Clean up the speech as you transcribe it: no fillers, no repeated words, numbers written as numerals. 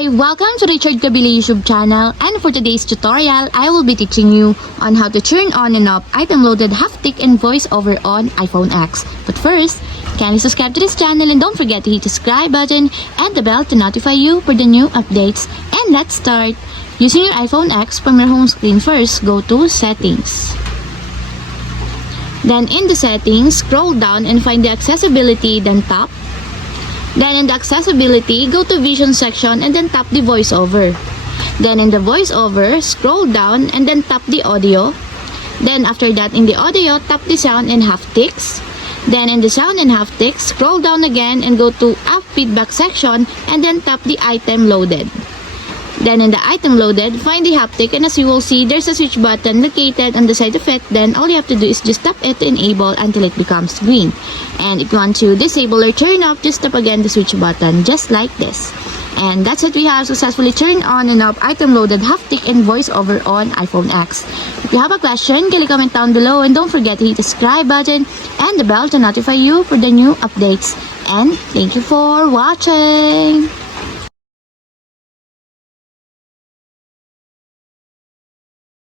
Hi! Welcome to Richard Kabili YouTube channel, and for today's tutorial, I will be teaching you on how to turn on and off item loaded haptic and voiceover on iPhone X. But first, kindly subscribe to this channel and don't forget to hit the subscribe button and the bell to notify you for the new updates. And let's start! Using your iPhone X from your home screen, first go to Settings. Then in the settings, scroll down and find the accessibility, then tap. Then in the accessibility, go to vision section and then tap the voiceover. Then in the voiceover, scroll down and then tap the audio. Then after that, in the audio, tap the sound and haptics. Then in the sound and haptics, scroll down again and go to app feedback section and then tap the item loaded. Then in the item loaded, find the haptic, and as you will see, there's a switch button located on the side of it. Then all you have to do is just tap it to enable until it becomes green. And if you want to disable or turn off, just tap again the switch button, just like this. And that's it, we have successfully turned on and off item loaded haptic and voiceover on iPhone X. If you have a question, kindly comment down below, and don't forget to hit the subscribe button and the bell to notify you for the new updates. And thank you for watching!